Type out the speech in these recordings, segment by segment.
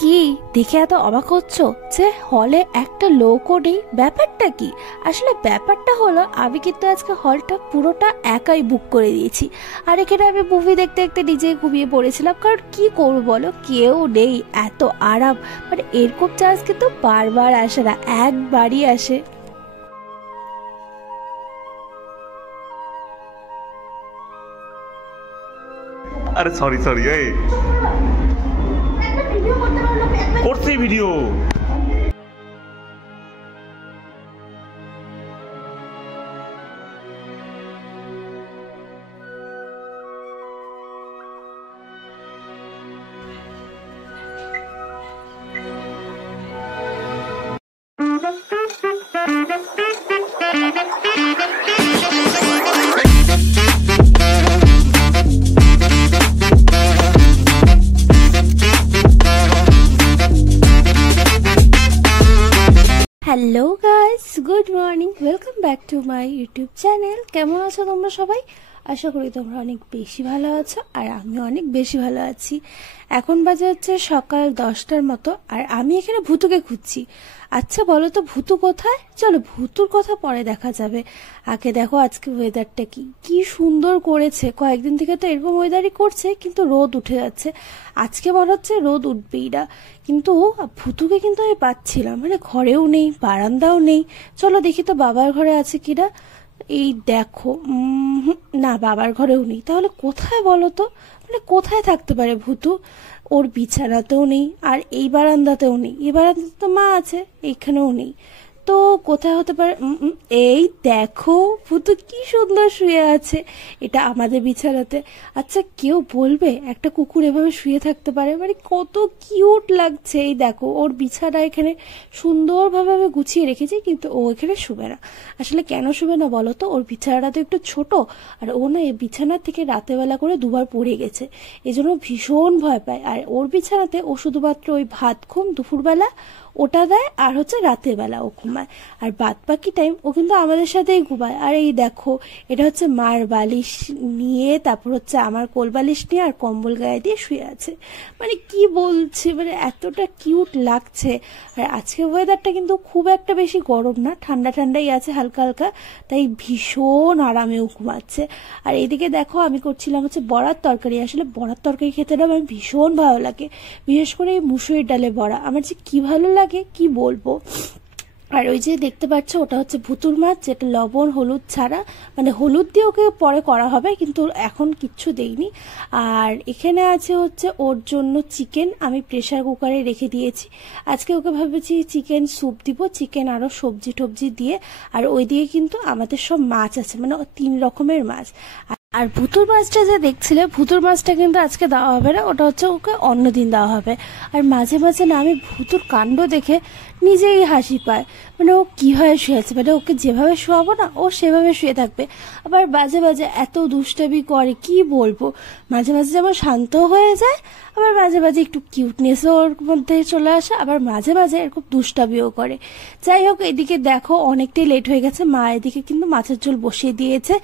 কি দেখে এত অবাক হচ্ছ যে হলে একটা লোকও নেই? ব্যাপারটা কি? আসলে ব্যাপারটা হলো আমি কিন্তু আজকে হলটা পুরোটা একাই বুক করে দিয়েছি। আর এখানে আমি মুভি দেখতে দেখতে নিজেই ঘুমিয়ে পড়েছিলাম, কারণ কি করবো বলো, কেউ নেই। এত আরাম, মানে এরকম চান্স কিন্তু বারবার আসে না, একবারই আসে। আরে সরি সরি, এই করছি video. Hello guys, good morning, welcome back to my YouTube channel. কেমন আছো তোমরা সবাই? আশা করি তোমরা অনেক বেশি ভালো আছো, আর আমি অনেক বেশি ভালো আছি। এখন বাজে হচ্ছে সকাল 10টার মতো, আর আমি এখানে ভুতুকে খুঁজছি। আচ্ছা বলো তো, ভুতু কোথায়? চলো ভুতুর কথা পরে দেখা যাবে। আগে দেখো আজকে ওয়েদারটা কি সুন্দর করেছে। কয়েকদিন থেকে তো এরকম ওয়েদারই করছে, কিন্তু রোদ উঠে যাচ্ছে। আজকে মনে হচ্ছে রোদ উঠবেই না। কিন্তু ভুতুকে কিন্তু আমি পাচ্ছিলাম, মানে ঘরেও নেই, বারান্দাও নেই। চলো দেখি তো বাবার ঘরে আছে কিনা। এই দেখো, না বাবার ঘরেও নেই। তাহলে কোথায় বলো তো, মানে কোথায় থাকতে পারে ভূতু? ওর বিছানাতেও নেই, আর এই বারান্দাতেও নেই। এই বারান্দাতে তো মা আছে, এইখানেও নেই। তো কোথায় হতে পারে? এই দেখো, ভূতু কি সুন্দর শুয়ে আছে। এটা আমাদের বিছানাতে। আচ্ছা কেউ বলবে একটা কুকুর এভাবে শুয়ে থাকতে পারে? মানে কত কিউট লাগছে। এই দেখো, ওর বিছানা এখানে সুন্দরভাবে আমি গুছিয়ে রেখেছি, কিন্তু ও এখানে শুবে না। আসলে কেন শুবে না বলো তো? ওর বিছানাটা তো একটু ছোট, আর ও না এই বিছানা থেকে রাতেবেলা করে দুবার পড়ে গেছে, এজন্য ভীষণ ভয় পায়। আর ওর বিছানাতে ও শুধুমাত্র ওই ভাত ঘুম দুপুরবেলা ওটা দেয়, আর হচ্ছে রাতের বেলা ও ঘুমায়। আর বাদ বাকি টাইম ও কিন্তু আমাদের সাথেই ঘুমায়। আর এই দেখো, এটা হচ্ছে মার বালিশ নিয়ে, তারপর হচ্ছে আমার কোল বালিশ নিয়ে, আর কম্বল গায়ে দিয়ে শুয়ে আছে। মানে কি বলছে, মানে এতটা কিউট লাগছে। আর আজকে ওয়েদারটা কিন্তু খুব একটা বেশি গরম না, ঠান্ডা ঠান্ডাই আছে হালকা হালকা, তাই ভীষণ আরামেও ঘুমাচ্ছে। আর এদিকে দেখো, আমি করছিলাম হচ্ছে বড়ার তরকারি। আসলে বড়ার তরকারি খেতে না আমার ভীষণ ভালো লাগে, বিশেষ করে এই মুসুরির ডালে বড়া আমার যে কি ভালো লাগে কি বলবো। আর ওই যে দেখতে পাচ্ছ, ওটা হচ্ছে ভুতুর মাছ, যেটা লবণ হলুদ ছাড়া, মানে হলুদ দিয়ে ওকে পরে করা হবে, কিন্তু এখন কিচ্ছু দেইনি। আর এখানে আছে হচ্ছে ওর জন্য চিকেন, আমি প্রেসার কুকারে রেখে দিয়েছি। আজকে ওকে ভাবেছি চিকেন স্যুপ দিব, চিকেন আরও সবজি টবজি দিয়ে। আর ওই দিয়ে কিন্তু আমাদের সব মাছ আছে, মানে 3 রকমের মাছ। আর ভুতুর মাছটা যে দেখছিলে, ভুতুর মাছটা কিন্তু আজকে দেওয়া হবে না, ওটা হচ্ছে ওকে অন্যদিন দেওয়া হবে। আর মাঝে মাঝে না আমি ভুতুর কাণ্ড দেখে নিজেই হাসি পায়। মানে ও কীভাবে শুয়ে আছে, মানে ওকে যেভাবে শোয়াবো না ও সেভাবে শুয়ে থাকবে। আবার মাঝে মাঝে এত দুষ্টামি করে কি বলবো। মাঝে মাঝে যেমন শান্ত হয়ে যায়, আবার মাঝে মাঝে একটু কিউটনেসও ওর মধ্যে চলে আসে, আবার মাঝে মাঝে এরকম দুষ্টামিও করে। যাই হোক, এদিকে দেখো অনেকটাই লেট হয়ে গেছে। মা এদিকে কিন্তু মাছের ঝোল বসিয়ে দিয়েছে।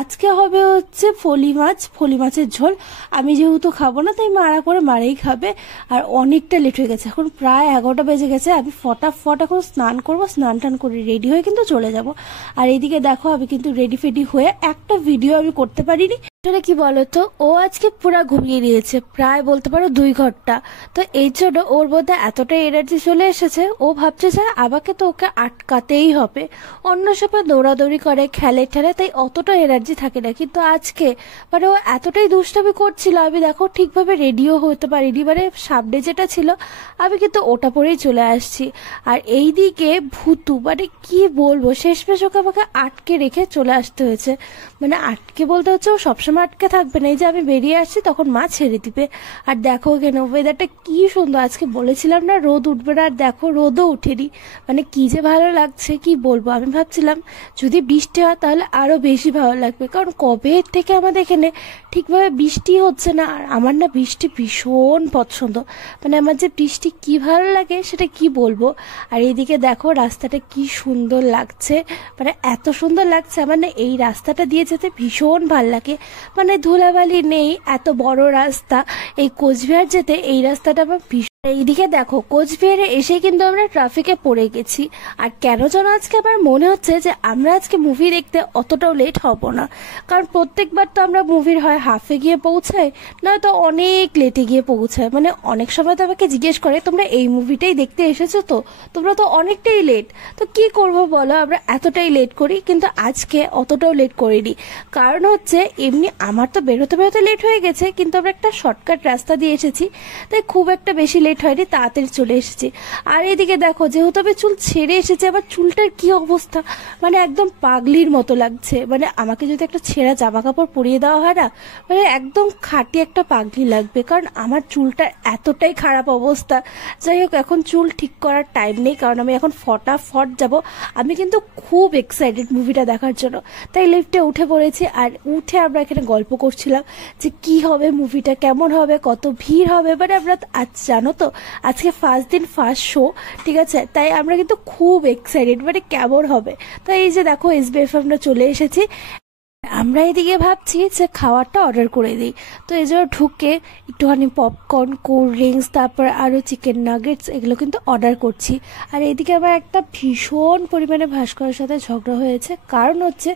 আজকে হবে হচ্ছে ফলি মাছের ঝোল। আমি যেহেতু খাবো না, তাই মারা করে মারাই খাবে। আর অনেকটা লেট হয়ে গেছে, এখন প্রায় 11টা বেজে গেছে। আমি ফটাফট এখন স্নান করবো, স্নান টান করে রেডি হয়ে কিন্তু চলে যাব। আর এইদিকে দেখো, আমি কিন্তু রেডি ফেডি হয়ে একটা ভিডিও আমি করতে পারিনি। আসলে কি বলতো, ও আজকে পুরা ঘুমিয়ে নিয়েছে, প্রায় বলতে পারো 2 ঘন্টা। তো এই জন্য ওর মধ্যে এতটাই এনার্জি চলে এসেছে, ও ভাবছে যে আমাকে তো ওকে আটকাতেই হবে। অন্য সময় দৌড়াদৌড়ি করে, খেলে ঠেলে, তাই অতটা এনার্জি থাকে না। কিন্তু আজকে মানে ও এতটাই দুষ্টামি করছিল, আমি দেখো ঠিকভাবে রেডিও হতে পারিনি। মানে সামনে যেটা ছিল আমি কিন্তু ওটা পরেই চলে আসছি। আর এই দিকে ভূতু, মানে কি বলবো, শেষমেশ ওকে আমাকে আটকে রেখে চলে আসতে হয়েছে। মানে আটকে বলতে হচ্ছে, ও সবসময় আটকে থাকবে না, এই যে আমি বেরিয়ে আসছি তখন মা ছেড়ে দিবে। আর দেখো এখানে ওয়েদারটা কি সুন্দর। আজকে বলেছিলাম না রোদ উঠবে না, আর দেখো রোদও উঠেনি। মানে কি যে ভালো লাগছে কি বলবো। আমি ভাবছিলাম যদি বৃষ্টি হয় তাহলে আরো বেশি ভালো লাগবে, কারণ কবে থেকে আমাদের এখানে ঠিকভাবে বৃষ্টি হচ্ছে না। আর আমার না বৃষ্টি ভীষণ পছন্দ, মানে আমার যে বৃষ্টি কি ভালো লাগে সেটা কি বলবো। আর এইদিকে দেখো রাস্তাটা কি সুন্দর লাগছে, মানে এত সুন্দর লাগছে। আমার না এই রাস্তাটা দিয়ে যেতে ভীষণ ভাল লাগে। মানে ধুলাবালি নেই, এত বড় রাস্তা। এই কোচবিহার যেতে এই রাস্তাটা আমার ভীষণ এইদিকে দেখো কোচবিহারে এসে কিন্তু আমরা ট্রাফিকে পড়ে গেছি। আর কেন যেন আজকে আমার মনে হচ্ছে যে আমরা আজকে মুভি দেখতে অতটাও লেট হব না, কারণ প্রত্যেকবার তো আমরা মুভির হয় হাফে গিয়ে পৌঁছাই, নয়তো অনেক লেটে গিয়ে পৌঁছায়। মানে অনেক সময় তো আমাকে জিজ্ঞেস করে তোমরা এই মুভিটাই দেখতে এসেছো, তো তোমরা তো অনেকটাই লেট, তো কি করব বলো, আমরা এতটাই লেট করি। কিন্তু আজকে অতটাও লেট করিনি, কারণ হচ্ছে এমনি আমার তো বেরোতে বেরোতে লেট হয়ে গেছে, কিন্তু আমরা একটা শর্টকাট রাস্তা দিয়ে এসেছি, তাই খুব একটা বেশি লেট হয়নি, তাড়াতাড়ি চলে এসেছি। আর এদিকে দেখো, যেহেতু আমি চুল ছেড়ে এসেছি, আবার চুলটার কি অবস্থা, মানে একদম পাগলির মতো লাগছে। মানে আমাকে যদি একটা ছেঁড়া জামা কাপড় পরিয়ে দেওয়া হয় না, মানে একদম খাঁটি একটা পাগলি লাগবে, কারণ আমার চুলটার এতটাই খারাপ অবস্থা। যাই হোক, এখন চুল ঠিক করার টাইম নেই, কারণ আমি এখন ফটাফট যাব। আমি কিন্তু খুব এক্সাইটেড মুভিটা দেখার জন্য, তাই লিফটে উঠে পড়েছি। আর উঠে আমরা এখানে গল্প করছিলাম যে কি হবে, মুভিটা কেমন হবে, কত ভিড় হবে। মানে আমরা আজ জানো তো আজকে ফার্স্ট দিন, ফার্স্ট শো, ঠিক আছে, তাই আমরা কিন্তু খুব এক্সাইটেড মানে কেমন হবে। তো এই যে দেখো SBF আমরা চলে এসেছি। আমরা এদিকে ভাবছি যে খাবারটা অর্ডার করে দিই, তো এই জন্য ঢুকে একটুখানি পপকর্ন, কোল্ড ড্রিঙ্কস, তারপর আরও চিকেন নাগেটস এগুলো কিন্তু অর্ডার করছি। আর এদিকে আবার একটা ভীষণ পরিমাণে ভাস্করের সাথে ঝগড়া হয়েছে, কারণ হচ্ছে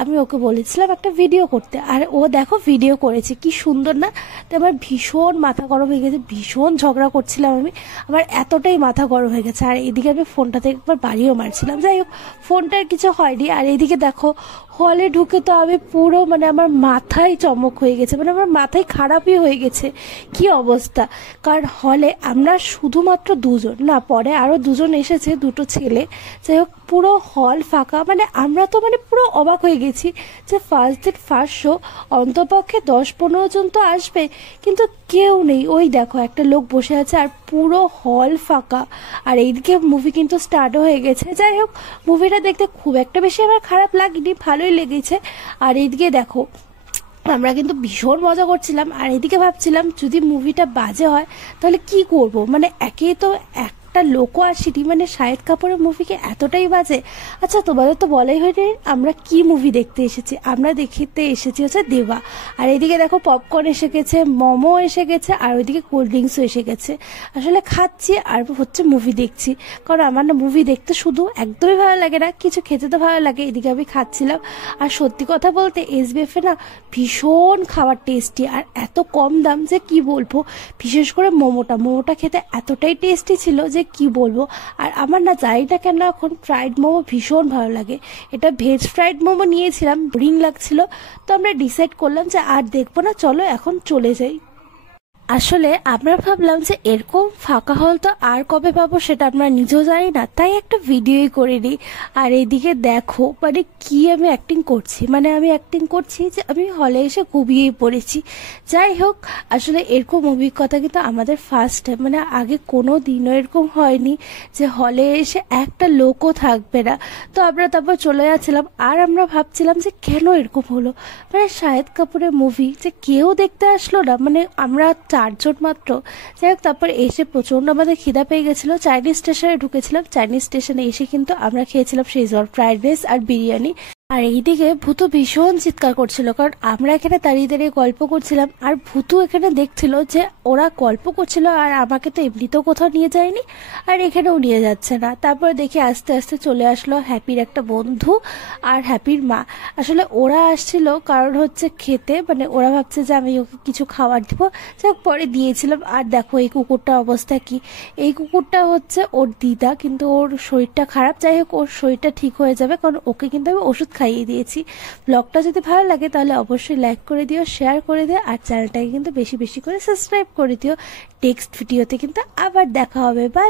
আমি ওকে বলেছিলাম একটা ভিডিও করতে, আর ও দেখো ভিডিও করেছে, কি সুন্দর না। তো আমার ভীষণ মাথা গরম হয়ে গেছে, ভীষণ ঝগড়া করছিলাম আমি, আমার এতটাই মাথা গরম হয়ে গেছে। আর এদিকে আমি ফোনটাতে একবার বাড়িও মারছিলাম, যাই হোক ফোনটার কিছু হয়নি। আর এদিকে দেখো হলে ঢুকে তো আমি পুরো মানে আমার মাথায় চমক হয়ে গেছে, মানে আমার মাথায় খারাপই হয়ে গেছে, কি অবস্থা। কারণ হলে আমরা শুধুমাত্র দুজন না, পরে আরও দুজন এসেছে, দুটো ছেলে। যাই হোক পুরো হল ফাঁকা, মানে আমরা তো মানে পুরো অবাক হয়ে গেছি যে ফার্স্ট দিন ফার্স্ট শো, অন্তপক্ষে 10-15 জন তো আসবে, কিন্তু কেউ নেই। ওই দেখো একটা লোক বসে আছে, আর পুরো হল ফাঁকা। আর এইদিকে মুভি কিন্তু স্টার্টও হয়ে গেছে। যাই হোক মুভিটা দেখতে খুব একটা বেশি আমার খারাপ লাগেনি, ভালোই লেগেছে। আর এইদিকে দেখো আমরা কিন্তু ভীষণ মজা করছিলাম। আর এদিকে ভাবছিলাম যদি মুভিটা বাজে হয় তাহলে কি করব, মানে একে তো একটা লোকও আসেনি, মানে শাহিদ কাপুরের মুভিকে এতটাই বাজে। আচ্ছা তোমাদের তো বলাই হয়নি আমরা কি মুভি দেখতে এসেছি, আমরা দেখতে এসেছি হচ্ছে দেবা। আর এদিকে দেখো পপকর্ন এসে গেছে, মোমো এসে গেছে, আর ওইদিকে কোল্ড ড্রিঙ্কসও এসে গেছে। আসলে খাচ্ছি আর হচ্ছে মুভি দেখছি, কারণ আমার না মুভি দেখতে শুধু একদমই ভালো লাগে না, কিছু খেতে তো ভালো লাগে। এদিকে আমি খাচ্ছিলাম। আর সত্যি কথা বলতে SBF এ না ভীষণ খাবার টেস্টি, আর এত কম দাম যে কি বলবো। বিশেষ করে মোমোটা খেতে এতটাই টেস্টি ছিল যে কি বলবো। আর আমার না জানি না কেন এখন ফ্রাইড মোমো ভীষণ ভালো লাগে। এটা ভেজ ফ্রাইড মোমো নিয়েছিলাম, বোরিং লাগছিল, তো আমরা ডিসাইড করলাম যে আর দেখবো না, চলো এখন চলে যাই। আসলে আমরা ভাবলাম যে এরকম ফাঁকা হল তো আর কবে পাবো সেটা আমরা নিজেও জানি না, তাই একটা ভিডিওই করে নিই। আর এইদিকে দেখো মানে কি আমি অ্যাক্টিং করছি, মানে আমি অ্যাক্টিং করছি যে আমি হলে এসে ঘুমিয়েই পড়েছি। যাই হোক আসলে এরকম অভিজ্ঞতা কিন্তু আমাদের ফার্স্ট টাইম, মানে আগে কোনো দিনও এরকম হয়নি যে হলে এসে একটা লোকও থাকবে না। তো আমরা তারপর চলে যাচ্ছিলাম, আর আমরা ভাবছিলাম যে কেন এরকম হলো, মানে শাহিদ কাপুরের মুভি যে কেউ দেখতে আসলো না, মানে আমরা 4 জন মাত্র। যাই হোক তারপর এসে প্রচন্ড আমাদের খিদা পেয়ে গেছিলো, চাইনিজ স্টেশনে ঢুকেছিলাম। চাইনিজ স্টেশনে এসে কিন্তু আমরা খেয়েছিলাম শেজওয়ান ফ্রাইড রাইস আর বিরিয়ানি। আর এইদিকে ভূতু ভীষণ চিৎকার করছিল, কারণ আমরা এখানে দাঁড়িয়ে দাঁড়িয়ে গল্প করছিলাম, আর ভূতু এখানে দেখছিল যে ওরা গল্প করছিল, আর আমাকে তো এমনিতেও কোথাও নিয়ে যায়নি, আর এখানেও নিয়ে যাচ্ছে না। তারপরে দেখি আস্তে আস্তে চলে আসলো হ্যাপির একটা বন্ধু আর হ্যাপির মা। আসলে ওরা আসছিল কারণ হচ্ছে খেতে, মানে ওরা ভাবছে যে আমি ওকে কিছু খাবার দিব, যাই পরে দিয়েছিলাম। আর দেখো এই কুকুরটার অবস্থা কি, এই কুকুরটা হচ্ছে ওর দিদা, কিন্তু ওর শরীরটা খারাপ। যাই হোক ওর শরীরটা ঠিক হয়ে যাবে, কারণ ওকে কিন্তু আমি ওষুধ খাইয়ে দিয়েছি। ব্লগটা যদি ভালো লাগে তাহলে অবশ্যই লাইক করে দিও, শেয়ার করে দিও, আর চ্যানেলটাকে কিন্তু বেশি বেশি করে সাবস্ক্রাইব করে দিও। নেক্সট ভিডিওতে কিন্তু আবার দেখা হবে, বাই।